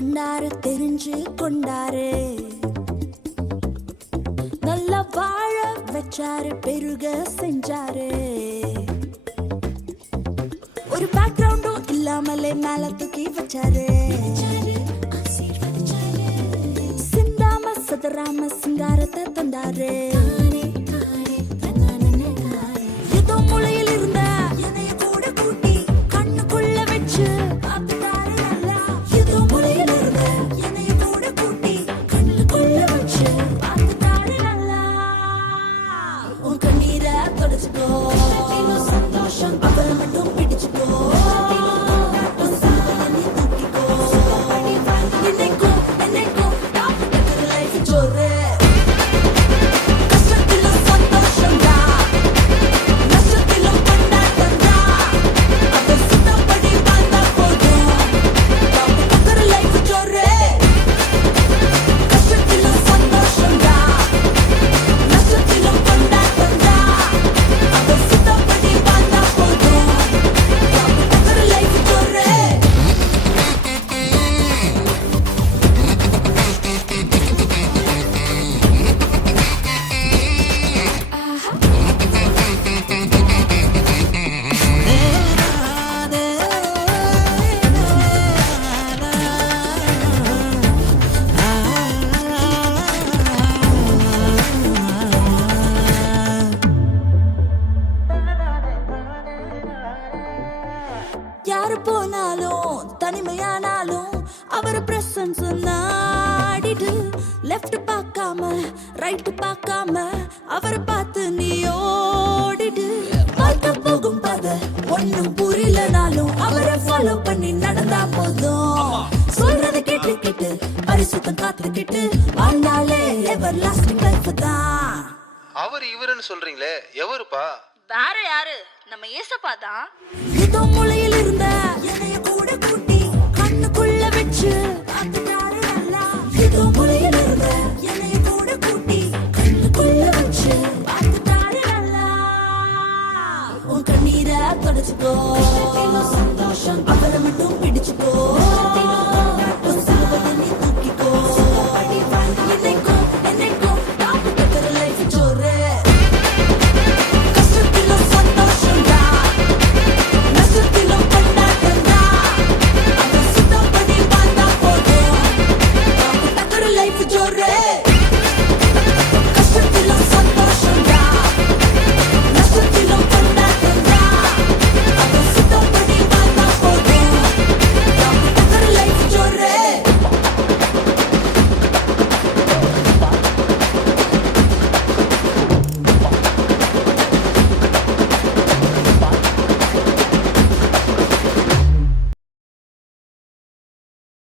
கண்டாரு தெரிஞ்சு கொண்டாரு, நல்லா வாழ வச்சாரு, பெருக செஞ்சாரு. ஒரு பேக்ரவுண்டும் இல்லாமலே மேல தூக்கி வச்சாரு, சிந்தாம சதராம சிங்காரத்தை தந்தாரு. ஏதோ மூளையில் இருந்த என்னைய கூட கூட்டி கண்ணுக்குள்ள வச்சு பார்த்துட்டாரு நல்லா. ஏதோ மூளையில் இருந்த என்னைய கூட கூட்டி கண்ணுக்குள்ள வச்சு பார்த்துட்டாரு நல்லா. உன் கண்ணீரை தொடச்சுக்கோ, சந்தோஷம் அவரை மட்டும் பிடிச்சுக்கோ. யாரு போனாலும் தனிமையானாலும் அவர் பிரசன்ஸ் நாடிடு. லெஃப்ட் பார்க்காம ரைட் பார்க்காம அவர் பார்த்து நீ ஓடிடு. பார்க்க போகும் பாத ஒன்னும் புரியலனாலும் அவரை ஃபாலோ பண்ணி நடந்தா போதும். சொல்றத கேட்டு கேட்டு பரிசுத்தம் காத்துக்கிட்டு வாழ்ந்தாலே எவர் லாஸ்டிங் லைஃப் தான். அவர் இவருன்னு சொல்றீங்களே, எவருப்பா? வேற யாரு, நம்ம ஏசப்பா தான். ஏதோ மூளையில் இருந்த என்னைய கூட கூட்டி கண்ணுக்குள்ள வச்சு பார்த்துட்டாரு நல்லா. ஏதோ மூளையில் இருந்த என்னைய கூட கூட்டி கண்ணுக்குள்ள வச்சு பார்த்துட்டாரு நல்லா. உன் கண்ணீரை தொடச்சுக்கோ, சந்தோஷம் அவரை மட்டும் பிடிச்சுக்கோ.